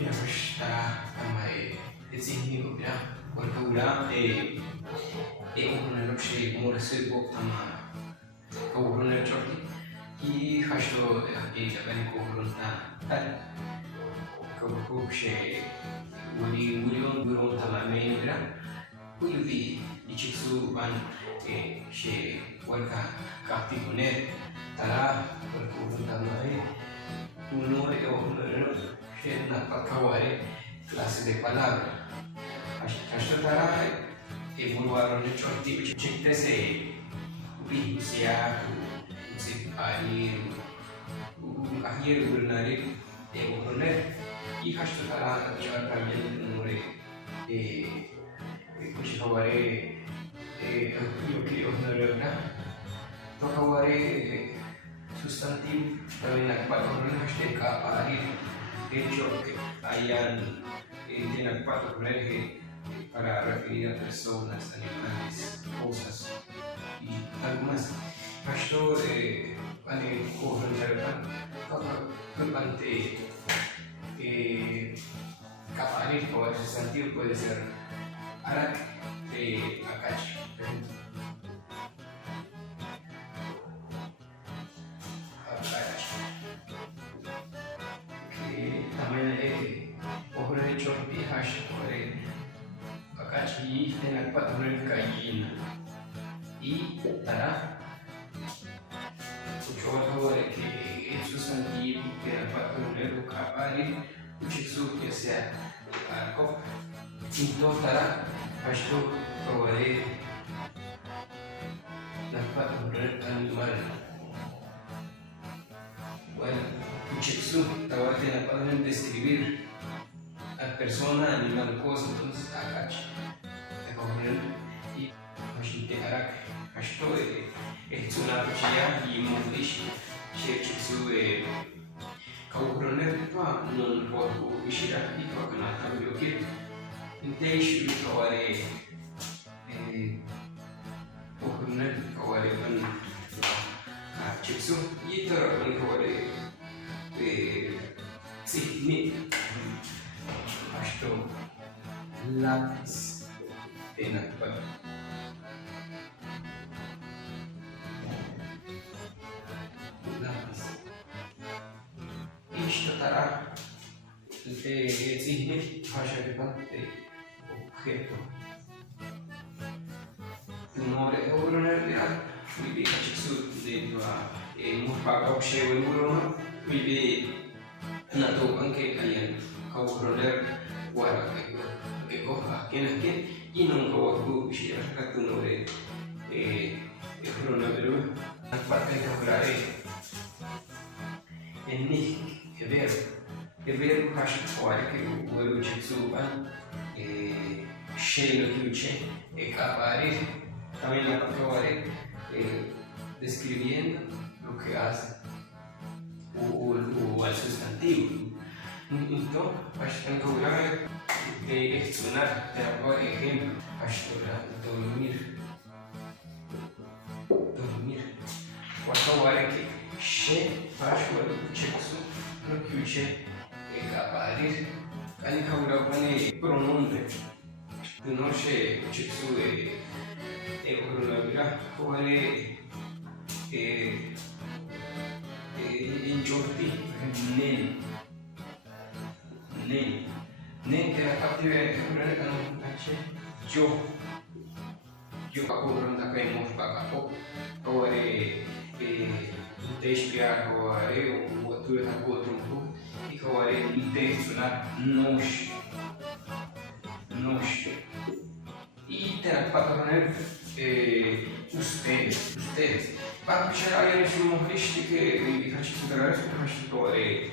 pinapashta kama designi ko pina wala uno się może sobie tama kołowrony czorki i hasło jakieś zapewne kołowrona kołowrów się milion gurą tama mejngra ujuwi i ciksu ban się warka kapti kuner tara kołowrun tama uno się napakawari clase de palabra hasta tara evoluaron de chorti chiste se usia air akhir bernari evoluer y hasta tara char también nombre kuch kaware yo honorable kaware sustantivo también nagpatuloy hasta ka air hecho que hayan nagpatuloy para referir a personas, animales, cosas y algo más. Esto capaz o ese sentido puede ser arak de akach. Que también ojo de hecho hash y nagpatuloy kain y tara uchoa que es sustantivo que nagpatuloy kapari uchiksu que sea algo into tara pasto kawale nagpatuloy animal bueno uchiksu tawarte nagpatuloy describir a persona, animal, cosa, entonces akach y machine arak esto es una cuchilla y modish sheksu kawroner pa non por ushira y pa kana cambio que inteish kawale kawroner kawale pan cheksu y tara pan kawale signi esto lápiz nagpatuloy isto tara zihni hashaga objeto nombre evolucionar vive chiksu de murpaga obshe evolucionar vive nato anke ayan evolucionar wala que coja quien y no como si era catuno de coronavirus la parte de hablar en ni ver cash fora que o olho de suban cheio que o che capare también la parte describiendo lo que hace o al sustantivo. Então, acho que é de explicar, por ejemplo, acho que dormir. Quando hora que che, acho que chexo, no que o che capare, ali kaura bane pronome. Do não che chexo coronavirus, quale injorti nen que la captive yo capuro da que mo papo ore deixar ore o outro da outro e ore intencionar nos e ter para ustedes para puxar aí no humorista que a gente trabalha com a história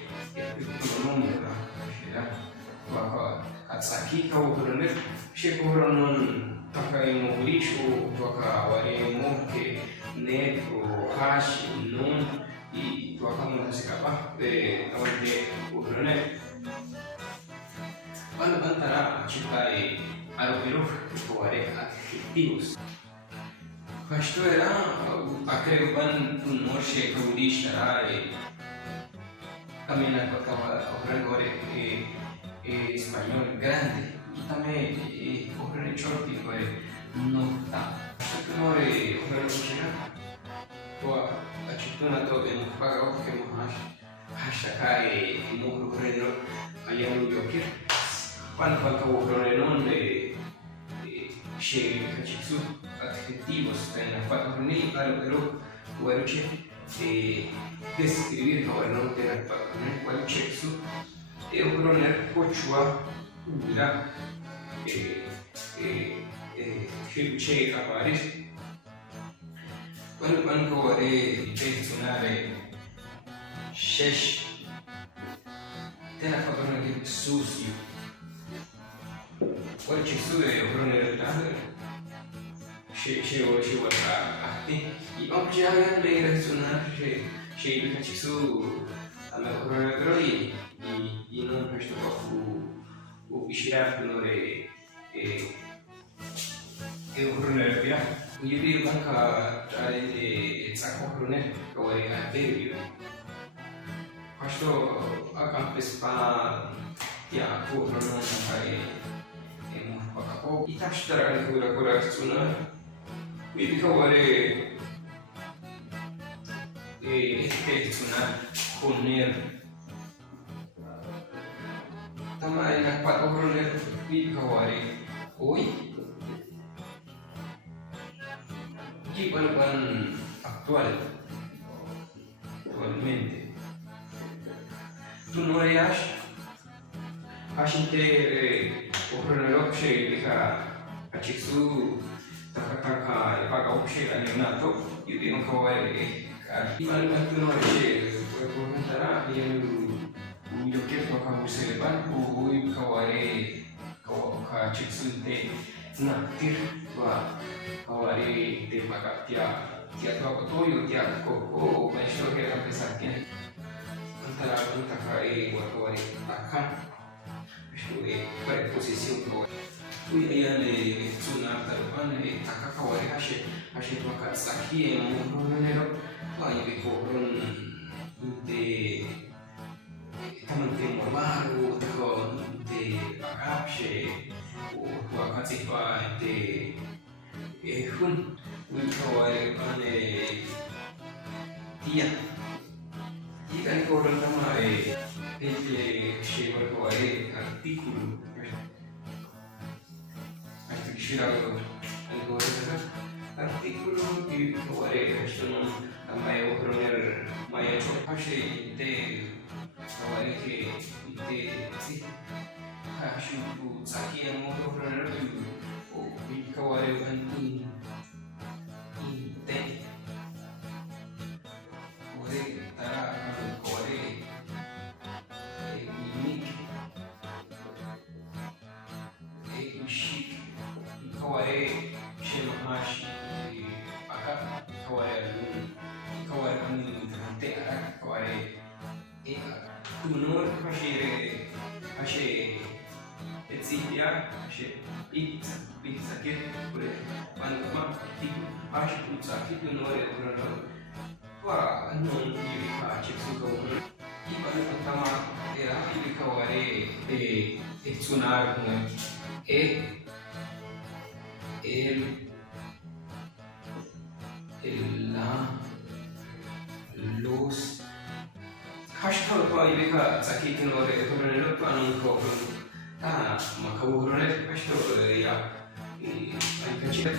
Atsaki kawuruner shekuronon takaimo lixo toka waremo que negro hash non y toka música de onde uruner quando cantará chitai aropiro que ware adjetivos Isto era acreo ban un norshe kawudishara también la tocaba ahora español grande. Y también ocurre shorty no está. No ocurre muchísimo. Pues a chituna todo hemos pagado que hemos acá hemos ocurrido allá en New York. Cuando ocurre donde llega sus adjetivos en las cuatro ni pero bueno describir no de las cuatro ni cual check ocurre cochua mira che aparece quando pensionare shesh tena fatto che susi qual ci su occorre ci vuole a te i oggi hanno le resonanze che ci su alla occorre però i non questo o uscirà finore occorre via io dico anche tra sacco occorre che a te questo a campespa ya occorre non fareいたしたらこれ普通のウィビカワレエテケツなコネルたまになパトロネルウィビカワレおいキパンパンactualmente tu no eras Ashinte ocurre l'option a Chixu Takataka paga option a Leonato io dico che ma tu non riesci puoi commentare io chiedo a Musele Ban o io kaware ka Chixu te natir wa kaware te paga tia to io tia ko penso che era pensare che antara taka wa kaware akan pada posisi untuk yang sunnah terdepan kakak kawari hasil makan sakit yang menurut banyak ekoran de teman-teman baru atau de agapse atau kasipa de hun kawari dia jika ekoran sama lleva kawari artículo artículo que kawari esto no también ocurre maya chopashe de kawari que de sí hashu saki yang ocurre o kawari anti te kawari tara kawari kawari shemahashi aka kawari te ara kawari tunur hashe etzia hashe pizza ke pure panuma hashe pizza ke tunur urano wa non yipa chipsu ko iban pertama era ibi kawari tsunar los hashtag pa ibeka sakitin ore koronelo panun ko makabuhronet hashtag ya ay kachita